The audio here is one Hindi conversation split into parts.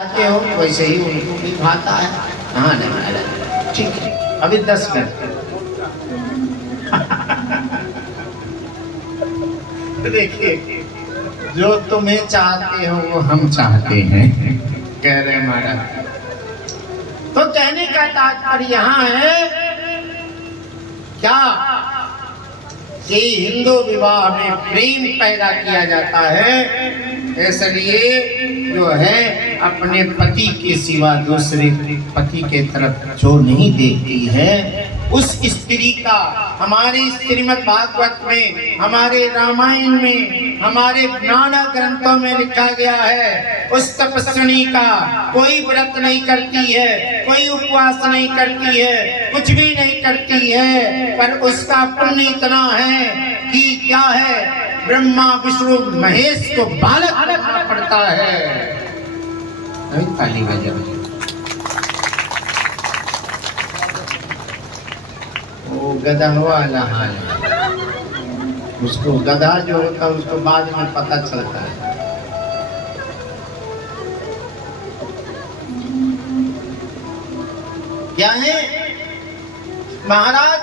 आते हो वैसे ही उनको भी भाता है। हाँ नहीं महाराज, ठीक है, अभी 10 मिनट देखिए, जो तुम्हें चाहते हो वो हम चाहते हैं, कह रहे महाराज। तो कहने का तात्पर्य यहाँ है क्या कि हिंदू विवाह में प्रेम पैदा किया जाता है, इसलिए जो है अपने पति के सिवा दूसरे पति के तरफ जो नहीं देखती है उस स्त्री का हमारे श्रीमद् भागवत में, हमारे रामायण में, हमारे नाना ग्रंथों में लिखा गया है। उस तपस्विनी का कोई व्रत नहीं करती है, कोई उपवास नहीं करती है, कुछ भी नहीं करती है, पर उसका पुण्य इतना है कि क्या है, ब्रह्मा विष्णु महेश को बालक बनना पड़ता है। ताली बजाओ। वो गधा वाला हाल है, उसको गधा जो होता है उसको बाद में पता चलता है। क्या है महाराज,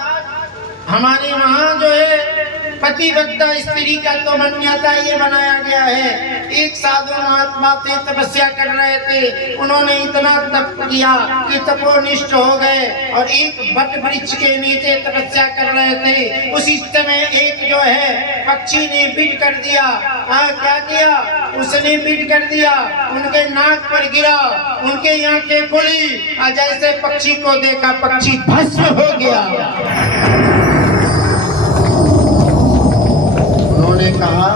हमारे वहां जो है पतिव्रता स्त्री का तो मान्यता ये बनाया गया है। एक साधु महात्मा थे, तपस्या कर रहे थे, उन्होंने इतना तप किया कि तपोनिष्ठ हो गए और एक वट वृक्ष के नीचे तपस्या कर रहे थे। उसी समय एक जो है पक्षी ने बीट कर दिया। क्या किया उसने? बीट कर दिया, उनके नाक पर गिरा, उनके आंखें खुली, जैसे पक्षी को देखा पक्षी भस्म हो गया। उन्होंने कहा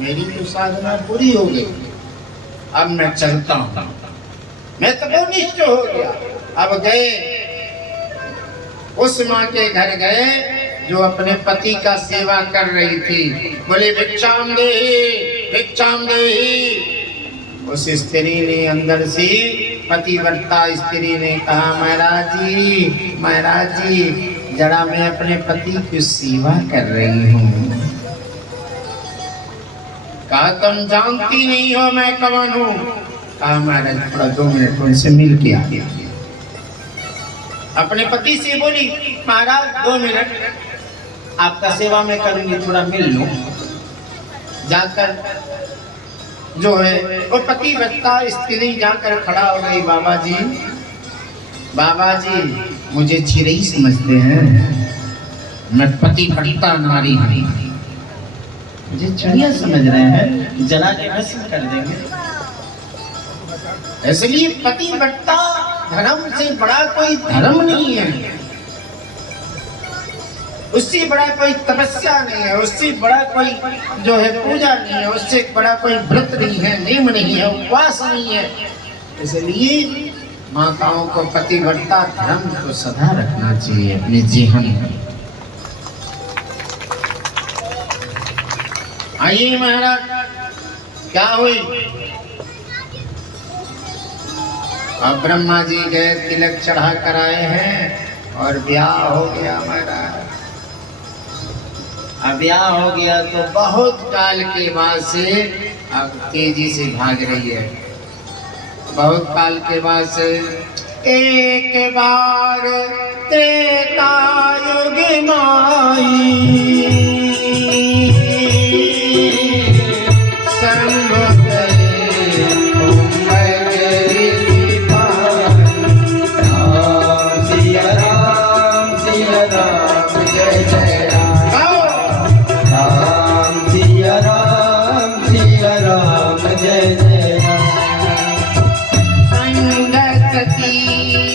मेरी तो साधना पूरी हो गई, अब मैं चलता हूं, मैं तपोनिष्ठ हो गया। अब गए, उस माँ के घर गए जो अपने पति का सेवा कर रही थी। बोले भिक्षाम देहि, भिक्षाम देहि। उस स्त्री ने अंदर से, पतिव्रता स्त्री ने कहा महाराज जी, जरा मैं अपने पति की सेवा कर रही हूँ। कहा तुम जानती नहीं हो मैं कौन हूँ? कहा महाराज थोड़ा 2 मिनट उनसे मिल के आ गया। अपने पति से बोली महाराज 2 मिनट आपका सेवा मैं करूंगी, थोड़ा मिल लूं। जाकर जो है वो पतिव्रता स्त्री जाकर खड़ा हो गई। बाबा जी मुझे चिड़ै समझते हैं, मैं पतिव्रता नारी हूँ, मुझे चिड़िया समझ रहे हैं, जला के भस्म कर देंगे। इसलिए पतिव्रता धर्म से बड़ा कोई धर्म नहीं है, उससे बड़ा कोई तपस्या नहीं है, उससे बड़ा कोई जो है पूजा नहीं है, उससे बड़ा कोई व्रत नहीं है, नियम नहीं है, उपवास नहीं है। इसलिए माताओं को पतिव्रता धर्म को सदा रखना चाहिए अपने जीवन में। आइए महाराज, क्या हुई? अब ब्रह्मा जी गए, तिलक चढ़ा कर आए हैं और ब्याह हो गया महाराज। अब ब्याह हो गया तो बहुत काल के बाद से अब तेजी से भाग रही है। बहुत काल के बाद से एक बार त्रेता युग माई,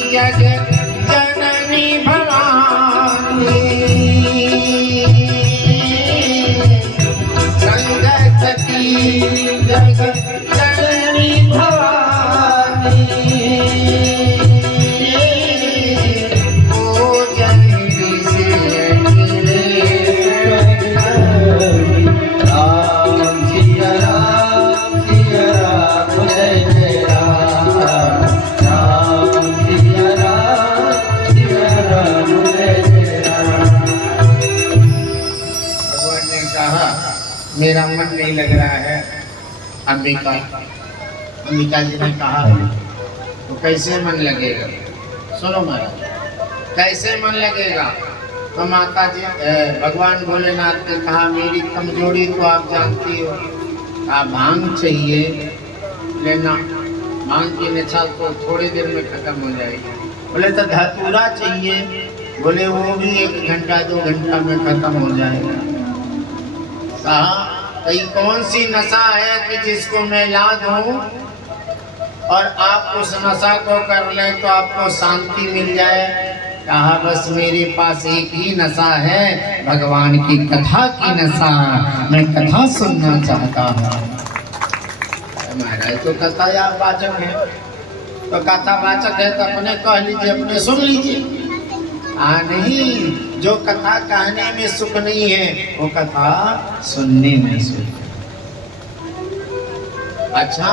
जग जननी भवानी, संगति जग जननी भवानी, ओ जननी से अकेले राम सिया राम जय जय राम, राम सिया राम जय जय राम। भगवान ने कहा मेरा मन नहीं लग रहा है, अंबिका अंबिका जी ने कहा तो कैसे मन लगेगा? सुनो महाराज, कैसे मन लगेगा? तो माता जी भगवान भोलेनाथ ने कहा मेरी कमजोरी तो आप जानती हो, आप भांग चाहिए लेना, भांग की नशा तो थोड़ी देर में खत्म हो जाएगी। बोले तो धतूरा चाहिए, बोले वो भी 1 घंटा 2 घंटा में खत्म हो जाएगा। कहा कई कौन सी नशा है कि जिसको मैं ला दूं और आप उस नशा को कर लें तो आपको शांति मिल जाए? कहा बस मेरे पास एक ही नशा है, भगवान की कथा की नशा, मैं कथा सुनना चाहता हूँ। महाराज तो कथा या वाचक है, तो कथा वाचक है तो अपने कह लीजिए, अपने सुन लीजिए। नहीं, जो कथा कहने में सुख नहीं है वो कथा सुनने में सुख है। अच्छा,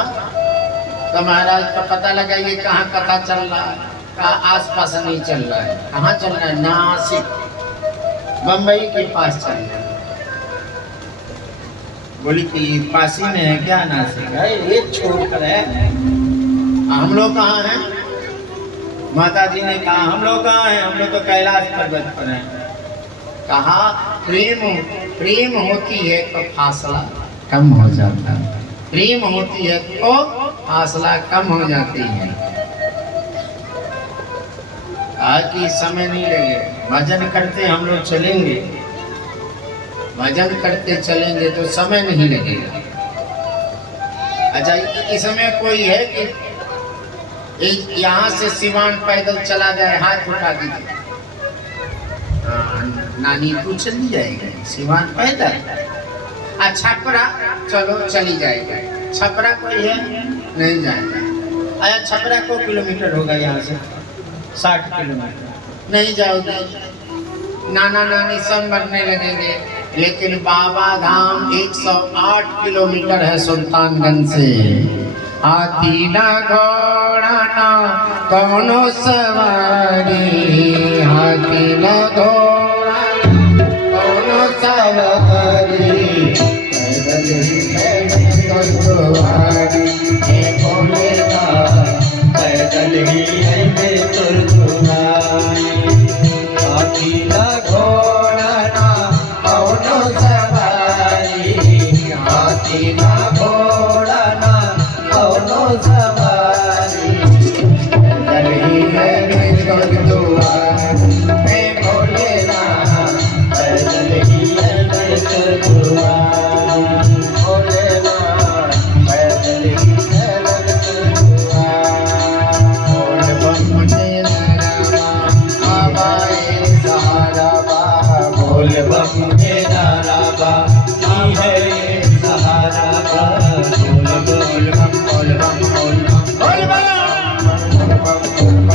तो महाराज को पता लगा ये कहाँ कथा चल रहा है? कहा आसपास नहीं चल रहा है। कहाँ चल रहा है? नासिक, बम्बई के पास चल रहा है। बोली कि पास ही में है क्या नासिक? है ये छोड़कर है। हम लोग कहाँ हैं? माता जी ने कहा हम लोग कहाँ हैं? हम लोग तो कैलाश पर्वत पर हैं। कहा प्रेम होती है तो फासला कम हो जाता है, प्रेम होती है तो फासला कम हो जाती है। कि समय नहीं लगे, भजन करते हम लोग चलेंगे, भजन करते चलेंगे तो समय नहीं लगेगा। अच्छा, इसमें कोई है कि यहाँ से सिवान पैदल चला जाए? हाथ उठा दीजिए। नानी तू चली जाएगी सिवान पैदल? छपरा चलो चली जाएगा। छपरा कोई है? नहीं जाएगा। अच्छा, छपरा को किलोमीटर होगा यहाँ से? 60 किलोमीटर। नहीं जाओगे, नाना नानी सब मरने लगेंगे। लेकिन बाबा धाम 108 किलोमीटर है सुल्तानगंज से। हाथी ना घोड़ा ना कौनो सवारी, हाथी ना घोड़ा कौनो सवारी, पैदल ही है तुरदुआरी, हे भोलेनाथ पैदल ही है तुरदुआरी। हाथी ना घोड़ा ना कौनो सवारी, हाथी ना घोड़ा ना सवारी, पैदल ही है तुरदुआरी, हे भोलेनाथ पैदल ही है तुरदुआरी, भोलेनाथ पैदल ही है तुरदुआरी। बोल बम तेरा बाबा ए सहारा बा, बोल बम तेरा बाबा है सहारा बा, बोल बम बोल बम बोल बम बोल बम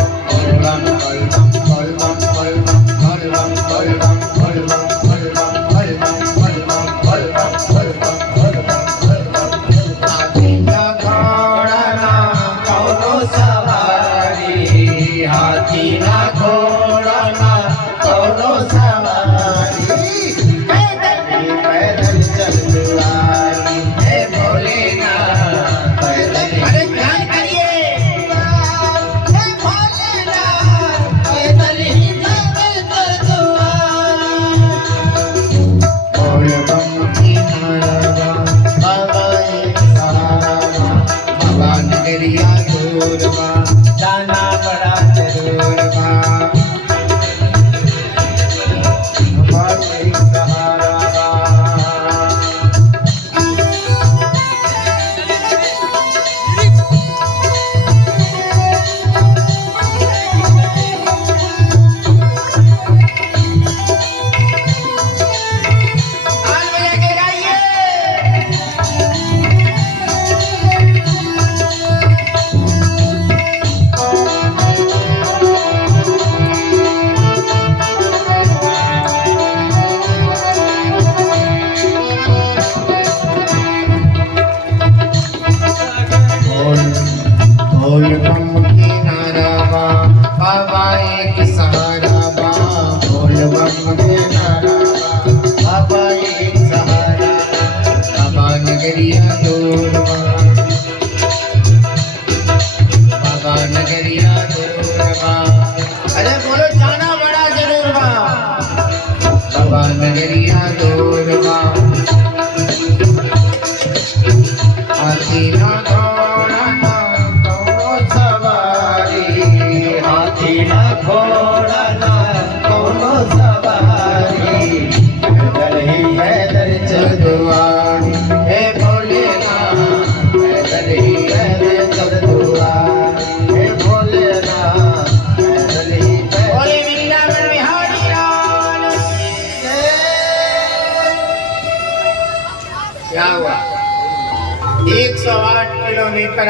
जाना बड़ा जरूर बा, सहारा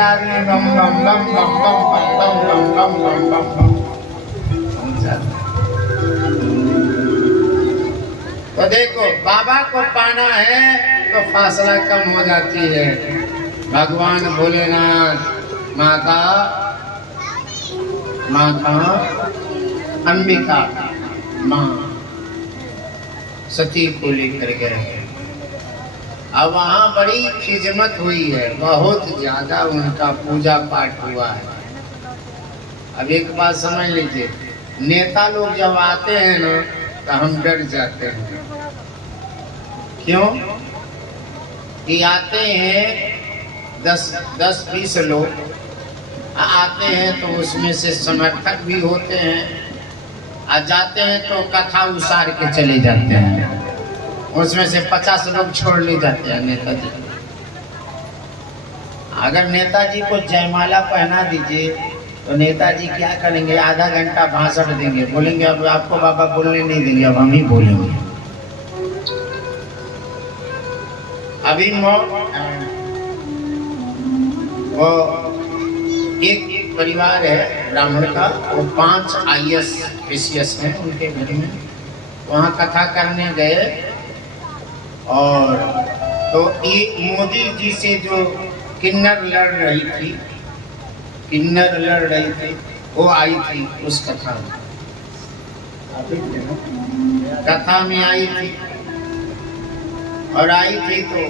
बाजार में बम बम बम बम बम बम बम बम बम बम बम बम। तो देखो बाबा को पाना है तो फासला कम हो जाती है। भगवान भोलेनाथ माता अंबिका माँ सती को लेकर गए। अब वहाँ बड़ी खिदमत हुई है, बहुत ज्यादा उनका पूजा पाठ हुआ है। अब एक बात समझ लीजिए, नेता लोग जब आते हैं ना तो हम डर जाते हैं। क्यों? कि आते हैं 10-20 लोग आते हैं तो उसमें से समर्थक भी होते हैं, आ जाते हैं तो कथा उसार के चले जाते हैं। उसमें से 50 लोग छोड़ ले जाते हैं नेताजी। अगर नेताजी को जयमाला पहना दीजिए तो नेताजी क्या करेंगे? आधा घंटा भाषण देंगे, बोलेंगे अब आपको बाबा बोलने नहीं देंगे, अब हम ही बोलेंगे। अभी वो एक परिवार है ब्राह्मण का, वो 5 IAS PCS हैं उनके घर में। वहाँ कथा करने गए और तो एक मोदी जी से जो किन्नर लड़ रही थी वो आई थी उस कथा में। कथा में आई थी और आई थी तो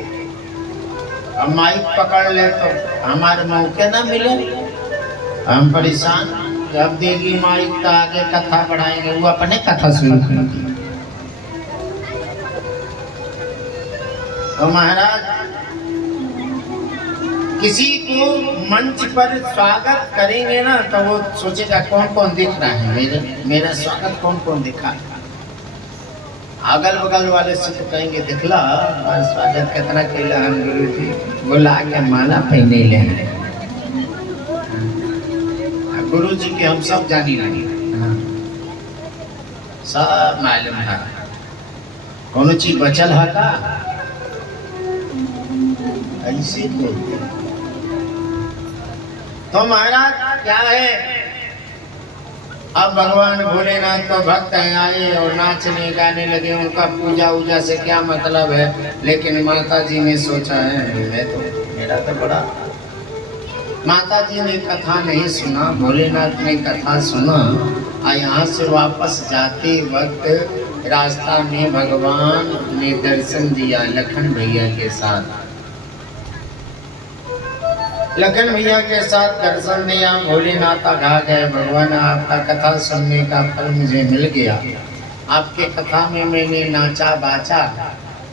अब माइक पकड़ ले तो हमारे मौके ना मिले, हम परेशान। जब देगी माइक तो आगे कथा बढ़ाएंगे, वो अपने कथा शुरू करेंगे। तो महाराज किसी को मंच पर स्वागत करेंगे ना तो वो सोचेगा कौन कौन दिख रहा है, मेरा स्वागत कौन कौन दिखा। अगल बगल वाले से तो कहेंगे दिखला स्वागत कितना कैला हम गुरु जी, बोला के माला पहने ले। गुरु जी के हम सब जानी लगी, सब मालूम है। कौन चीज बचल है का ऐसे तो महाराज क्या है? अब भगवान भोलेनाथ तो भक्त हैं आए और नाचने गाने लगे, उनका पूजा उजा से क्या मतलब है। लेकिन माता जी ने सोचा है मैं तो मेरा तो बड़ा। माता जी ने कथा नहीं सुना, भोलेनाथ ने कथा सुना। और यहाँ से वापस जाते वक्त रास्ता में भगवान ने दर्शन दिया लखन भैया के साथ। लखन भैया के साथ दर्शन दिया। भोलेनाथ कहा गए भगवान आपका कथा सुनने का फल मुझे मिल गया। आपके कथा में मैंने नाचा बाचा,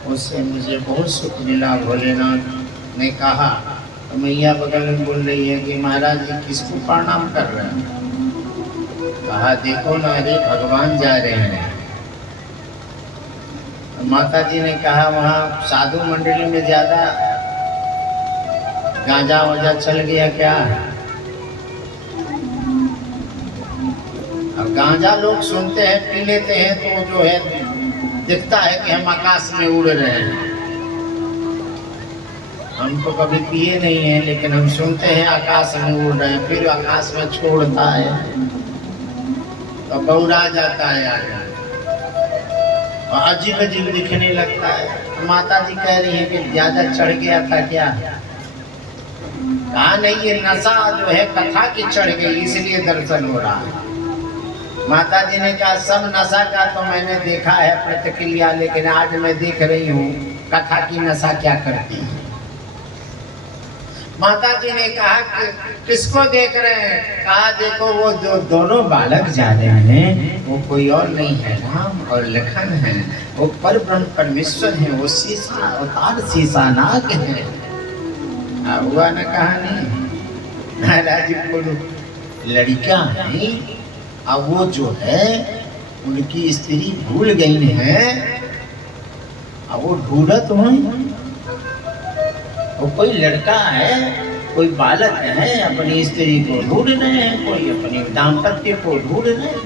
उससे मुझे बहुत सुख मिला। भोलेनाथ ने कहा तो मैया बगल में बोल रही है कि महाराज जी किसको प्रणाम कर रहे हैं? कहा देखो ना रे भगवान जा रहे हैं। तो माता जी ने कहा वहाँ साधु मंडली में ज्यादा गांजा वाजा चल गया क्या? अब गांजा लोग सुनते हैं पी लेते हैं तो जो है दिखता है कि हम आकाश में उड़ रहे हैं। हम तो कभी पिए नहीं हैं लेकिन हम सुनते हैं आकाश में उड़ रहे हैं, फिर आकाश में छोड़ता है तो बौरा जाता है आगे और अजीब अजीब दिखने लगता है। माता जी कह रही है कि ज्यादा चढ़ गया था क्या? कहा नहीं, ये नशा जो है कथा की चढ़ गई इसलिए दर्शन हो रहा है। माता जी ने कहा सब नशा का तो मैंने देखा है प्रतिक्रिया, लेकिन आज मैं देख रही हूँ कथा की नशा क्या करती है। माता जी ने कहा कि किसको देख रहे हैं? कहा देखो वो जो दोनों बालक जा रहे हैं वो कोई और नहीं है, राम और लखन है। वो परब्रह्म परमेश्वर है, वो शीशा अवतार शीशा नाग है। हुआ ना कहानी। महाराज बोलो लड़कियां हैं, अब वो जो है उनकी स्त्री भूल गई है, अब वो ढूंढत हो। वो कोई लड़का है, कोई बालक है, अपनी स्त्री को ढूंढ रहे हैं, कोई अपने दाम्पत्य को ढूंढ रहे हैं।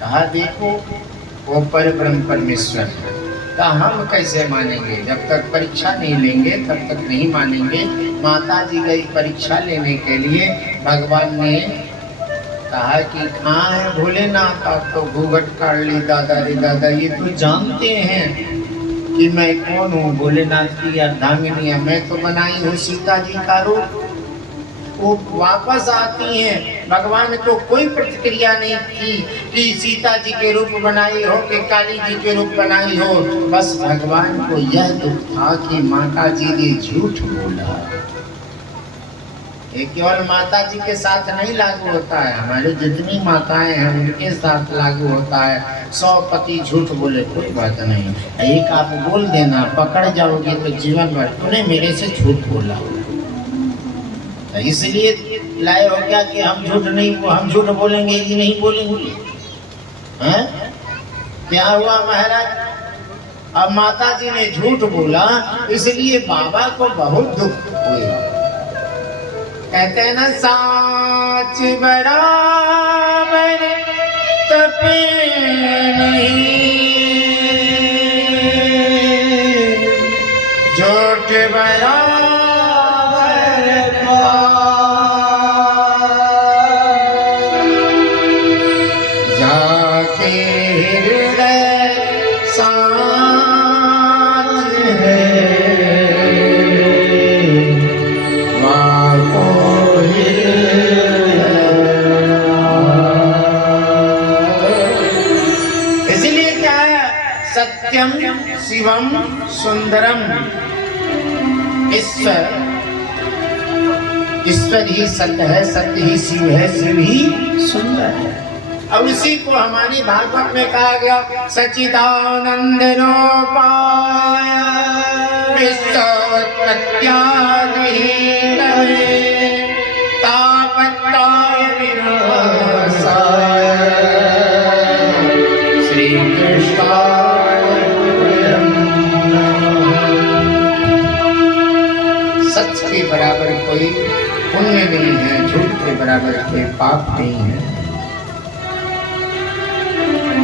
कहा देखो वो परब्रह्म परमेश्वर है। तो हम कैसे मानेंगे? जब तक परीक्षा नहीं लेंगे तब तक नहीं मानेंगे। माता जी गई परीक्षा लेने के लिए, भगवान ने कहा कि कहाँ है भोलेनाथ? आप तो घूंघट काट ली दादा रे दादा, ये तो जानते हैं कि मैं कौन हूँ, भोलेनाथ की अर्धांगिनी है, मैं तो बनाई हूँ सीता जी का रूप। वो वापस आती हैं, भगवान को कोई प्रतिक्रिया नहीं की कि सीता जी के रूप बनाई हो कि काली जी के रूप बनाई हो। बस भगवान को यह दुख था कि माता जी ने झूठ बोला। ये केवल माता जी के साथ नहीं लागू होता है, हमारे जितनी माताएं हैं उनके साथ लागू होता है। 100 पति झूठ बोले कोई बात नहीं, एक आप बोल देना, पकड़ जाओगे तो जीवन भर तूने मेरे से झूठ बोला। इसलिए लाए हो क्या कि हम झूठ बोलेंगे कि नहीं बोलेंगे? हैं? क्या हुआ महाराज? अब माता जी ने झूठ बोला, इसलिए बाबा को बहुत दुख हुआ। कहते हैं ना, साच बराबर तपे नहीं, झूठ बराबर जाके हृदय साच है, इसलिए क्या है? सत्यम शिवम सुंदरम। ईश्वर ही सत्य है, सत्य ही शिव है, शिव ही सुंदर है। अब उसी को हमारी भागवत में कहा गया, सच्चिदानंद रूपाय विश्वोत्पत्त्यादि हेतवे तापत्राय विनाशाय श्री कृष्णाय नमः। सच के बराबर कोई पुण्य नहीं है, झूठ के बराबर कोई पाप नहीं है।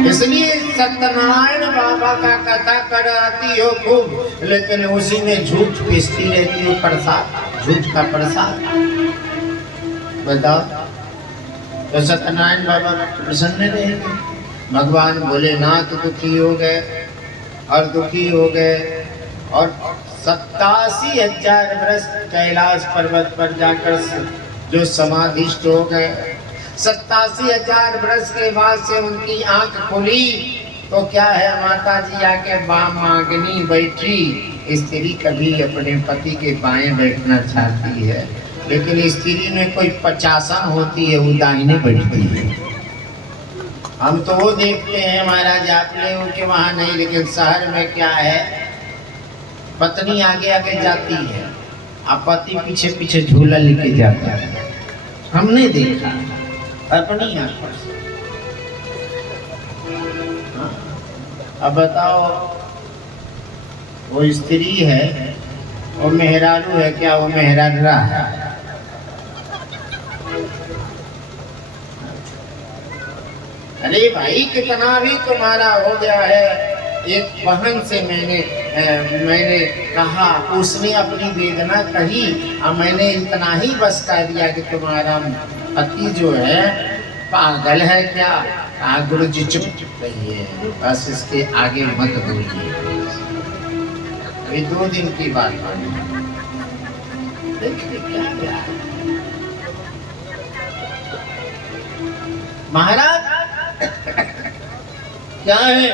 इसलिए सत्यनारायण बाबा का कथा कराती हो खूब, लेकिन उसी में झूठ पिसती रहती हो, प्रसाद, झूठ का प्रसाद। बताओ तो सत्यनारायण बाबा प्रसन्न रहेंगे? भगवान भोलेनाथ दुखी हो गए और दुखी हो गए और 87,000 वर्ष कैलाश पर्वत पर जाकर जो समाधिष्ट हो गए। 87,000 वर्ष के बाद से उनकी आंख खुली तो क्या है, माता जी आके बामाग्नि बैठी। स्त्री कभी अपने पति के बाएं बैठना चाहती है, लेकिन स्त्री में कोई 50 होती है, वो दाहिने बैठती है। हम तो वो देखते हैं महाराज, आप लोगों के वहाँ नहीं, लेकिन शहर में क्या है, पत्नी आगे आगे जाती है, अब पति पीछे पीछे झूला लेके जाता है। हमने देखा अपनी आंखों से। अब बताओ, वो स्त्री है, वो मेहरारू है क्या? वो मेहरारा है। अरे भाई, कितना भी तुम्हारा हो गया है। एक बहन से मैंने कहा, उसने अपनी वेदना कही और मैंने इतना ही बस कह दिया कि तुम्हारा पति जो है पागल है क्या? गुरु जी चुप रहिए, बस इसके आगे मत बोलिए। ये 2 दिन की बात है। देखिए क्या महाराज क्या है,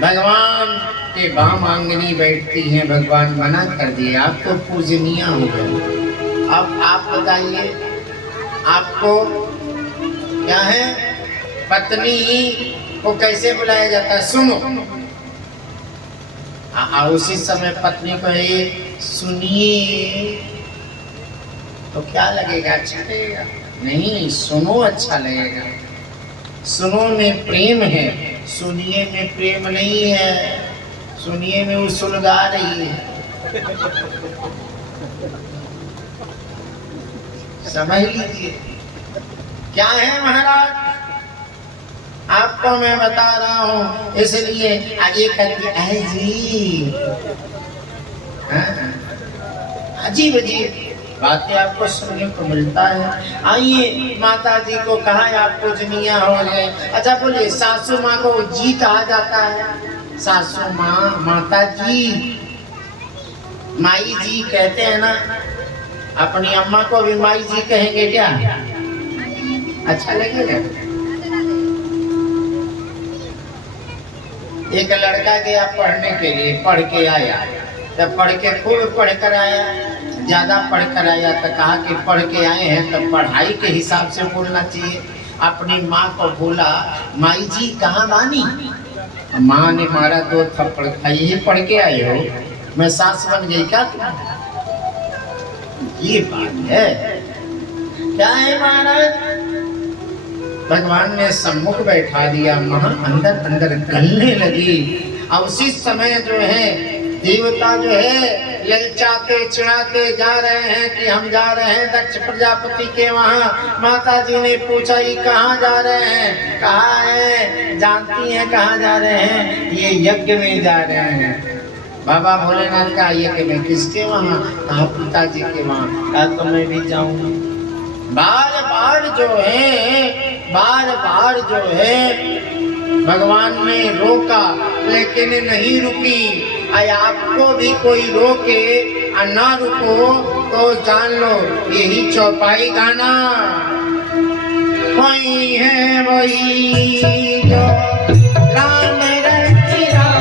भगवान के बामांगनी बैठती हैं, भगवान मना कर दिए, आप तो पूजनीय हो गए। अब आप बताइए, आपको क्या है, पत्नी को कैसे बुलाया जाता है? सुनो। उसी समय पत्नी को ये सुनिए तो क्या लगेगा? अच्छा लगेगा? नहीं, सुनो अच्छा लगेगा। सुनो में प्रेम है, सुनिए में प्रेम नहीं है। सुनिए में वो सुलगा रही है। समझ लीजिए क्या है महाराज। आपको मैं बता रहा हूँ, इसलिए आगे कहती है जी। अजीब अजीब बातें आपको सुनने को मिलता है। आइए, माता जी को कहा आप पूजनीय हो गए। अच्छा बोलिए, सासू माँ को जी कहा जाता है? सासू माँ, माता जी, माई जी कहते हैं ना। अपनी अम्मा को भी माई जी कहेंगे क्या? अच्छा लगेगा? एक लड़का गया पढ़ने के लिए, पढ़ के आया। जब पढ़ के खूब पढ़ कर आया, ज्यादा पढ़ कर आया तो कहा कि पढ़ के आए हैं तो पढ़ाई के हिसाब से बोलना चाहिए। अपनी माँ को बोला, माई जी कहाँ बानी? माँ ने मारा 2 थप्पड़, यही पढ़ के आए हो? मैं सास बन गई क्या तुम? ये बात है क्या है महाराज? भगवान ने सम्मुख बैठा दिया, माँ अंदर अंदर गलने लगी। अब उसी समय जो है देवता जो है ललचाते चिढ़ाते जा रहे हैं कि हम जा रहे हैं दक्ष प्रजापति के वहाँ। माता जी ने पूछा, ये कहाँ जा रहे हैं? कहा है, जानती हैं कहाँ जा रहे हैं? ये यज्ञ में जा रहे हैं। बाबा भोलेनाथ का यज्ञ में। किसके वहाँ? कहा पिताजी के वहाँ। कहा तो मैं भी जाऊंगा। बार बार जो है भगवान ने रोका, लेकिन नहीं रुकी। आपको भी कोई रोके और ना रुको तो जान लो यही चौपाई गाना। कोई है वही जो राम रखिया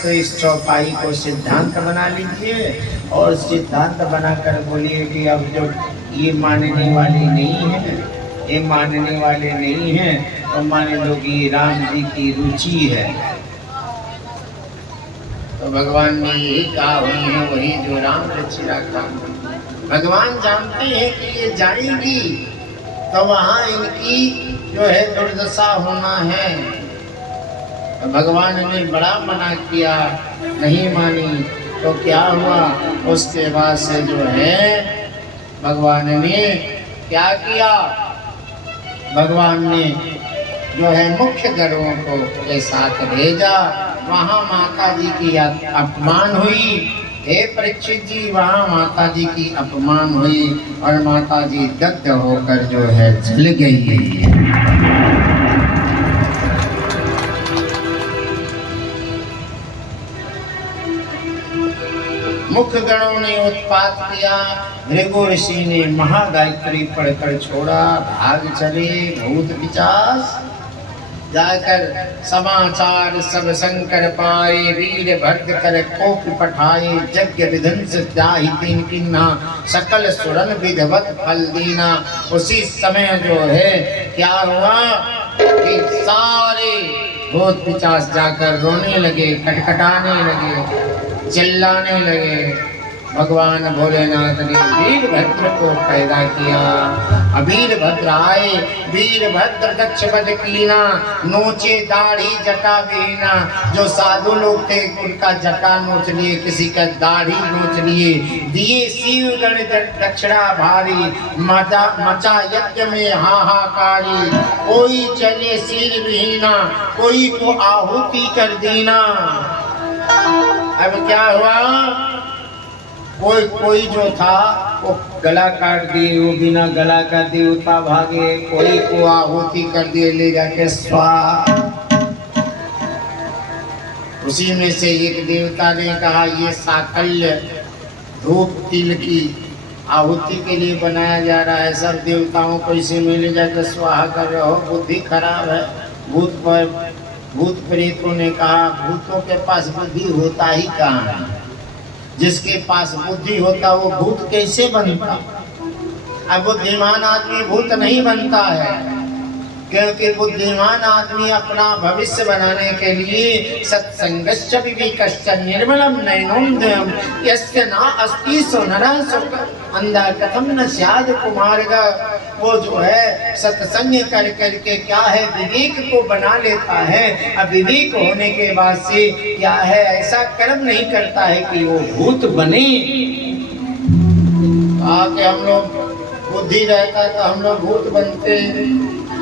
तो इस चौपाई को सिद्धांत बना लीजिए और सिद्धांत बनाकर बोलिए कि अब जो ये मानने वाले नहीं है, ये मानने वाले नहीं हैं, तो मान लो कि राम जी की रुचि है। तो भगवान ने यही कहा, वही है वही जो राम रुचि रखा। भगवान जानते हैं कि ये जाएंगी तो वहाँ इनकी जो है दुर्दशा होना है। तो भगवान ने बड़ा मना किया, नहीं मानी। तो क्या हुआ? उसके बाद से जो है भगवान ने क्या किया? भगवान ने जो है मुख्य गरुओं को के साथ भेजा। वहाँ माता जी की अपमान हुई। हे परीक्षित जी, वहाँ माता जी की अपमान हुई और माता जी दग्ध होकर जो है जल गई। मुख्य गणों ने उत्पात किया। भृगु ऋषि ने महागायत्री पढ़कर छोड़ा, भाग चले भूत पिशाच। जाकर समाचार सब शंकर पाए, वीर भद्र कर कोप पठाए। यज्ञ विध्वंस जाहि तीन किन्हा, सकल सुरन विधवत फल दीना। उसी समय जो है क्या हुआ कि सारे भूत पिशाच जाकर रोने लगे, खटखटाने लगे, चिल्लाने लगे। भगवान भोलेनाथ ने वीरभद्र को पैदा किया। वीरभद्र आए, वीरभद्र दक्ष वध कीना, नोचे दाढ़ी जटा बीना। जो साधु लोग थे उनका जटा नोच लिए, किसी का दाढ़ी नोच लिए, दिए शिव गण दक्षिणा भारी। मचा यज्ञ में हाहाकारी, कोई चले सिर विहीना, कोई को आहुति कर देना। अब क्या हुआ? कोई जो था वो गला काट दिए, वो बिना गला का देवता भागे। कोई को आहुति कर दिए, ले जाके स्वाहा। उसी में से एक देवता ने कहा ये साकल्य धूप तिल की आहुति के लिए बनाया जा रहा है, सब देवताओं को इसी में ले जाकर स्वाहा कर रहे हो, बुद्धि खराब है। भूत प्रेतों ने कहा भूतों के पास बुद्धि होता ही कहाँ है, जिसके पास बुद्धि होता वो भूत कैसे बनता। अब बुद्धिमान आदमी भूत नहीं बनता है, क्योंकि बुद्धिमान आदमी अपना भविष्य बनाने के लिए सत्संगश्च विवेकश्च निर्मलम नयनोदयम यस्य न अस्ति सो नरः सुखः अंधा कथम न स्याद् कुमार्गः। वो जो है सत्संग कर करके क्या है विवेक को बना लेता है। अब विवेक होने के बाद से क्या है ऐसा कर्म नहीं करता है कि वो भूत बने। आके हम लोग बुद्धि रहता तो हम लोग भूत बनते।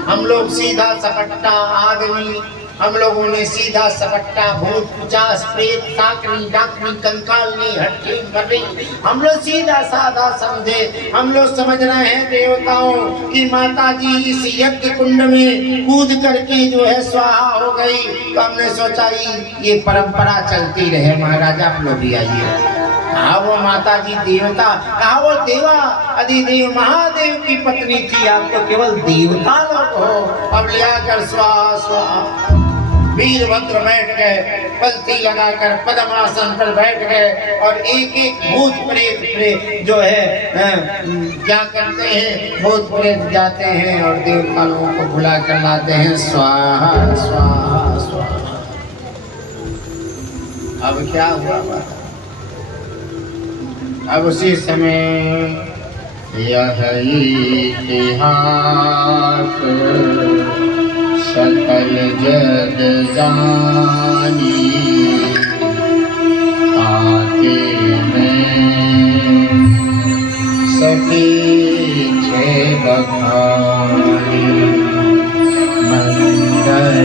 हम लोग सीधा सपट्टा आदमी, हम लोगों ने सीधा सपट्टा भूत पिशाच प्रेत साकनी डाकनी कंकालनी हट्टी मर्री हम लोग सीधा साधा समझे। हम लोग समझ रहे हैं देवताओं की माता जी इस यज्ञ कुंड में कूद करके जो है स्वाहा हो गई, तो हमने सोचा ये परंपरा चलती रहे। महाराज आप लोग भी आइए। कहा वो माता जी देवता, कहा वो देवा अधिदेव महादेव की पत्नी थी, आप तो केवल देवता लोग हो। अब लिया कर स्वाहा स्वाहा। वीरभद्र बैठ गए, पलती लगाकर पद्मासन पर बैठ गए और एक एक भूत प्रेत जो है क्या करते हैं, भूत प्रेत जाते हैं और देवता लोगों को बुला कर लाते हैं स्वाहा स्वाहा स्वाहा। अब क्या हुआ, अब उसी समय यह इतिहास सकल जग जानी, आके में सभी छे बखानी। मंगल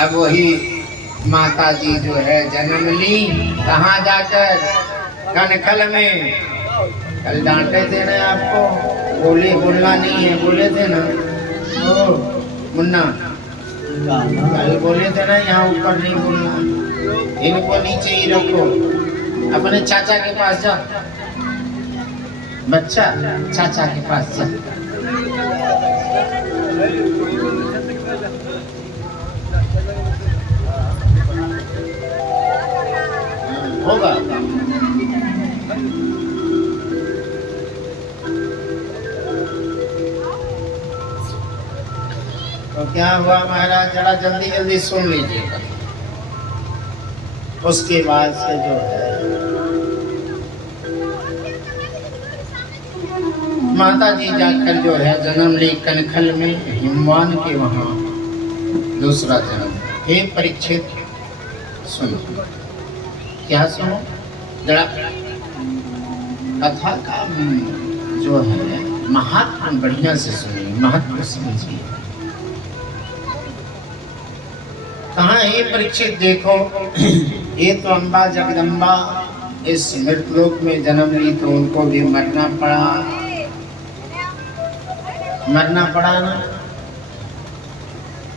अब वही माता जी जो है जन्म ली कहाँ जाकर, कनखल में। कल डांटे थे ना आपको, बोलना नहीं है, बोले थे ना ओ मुन्ना, कल बोले थे ना यहाँ ऊपर नहीं बोलना, इनको नीचे ही रखो, अपने चाचा के पास जा, बच्चा चाचा के पास जा। होगा तो क्या हुआ महाराज, जरा जल्दी जल्दी सुन लीजिएगा। उसके बाद से जो है माता जी जाकर जो है जन्म ली कनखल में, हिमवान के वहां दूसरा जन्म। हे परीक्षित सुनो, क्या सुनो जरा, कथा का जो है महत्व बढ़िया से सुनिए, महत्व समझिए। कहाँ ये परीक्षित देखो, ये तो अम्बा जगदम्बा इस मृतलोक में जन्म ली तो उनको भी मरना पड़ा ना।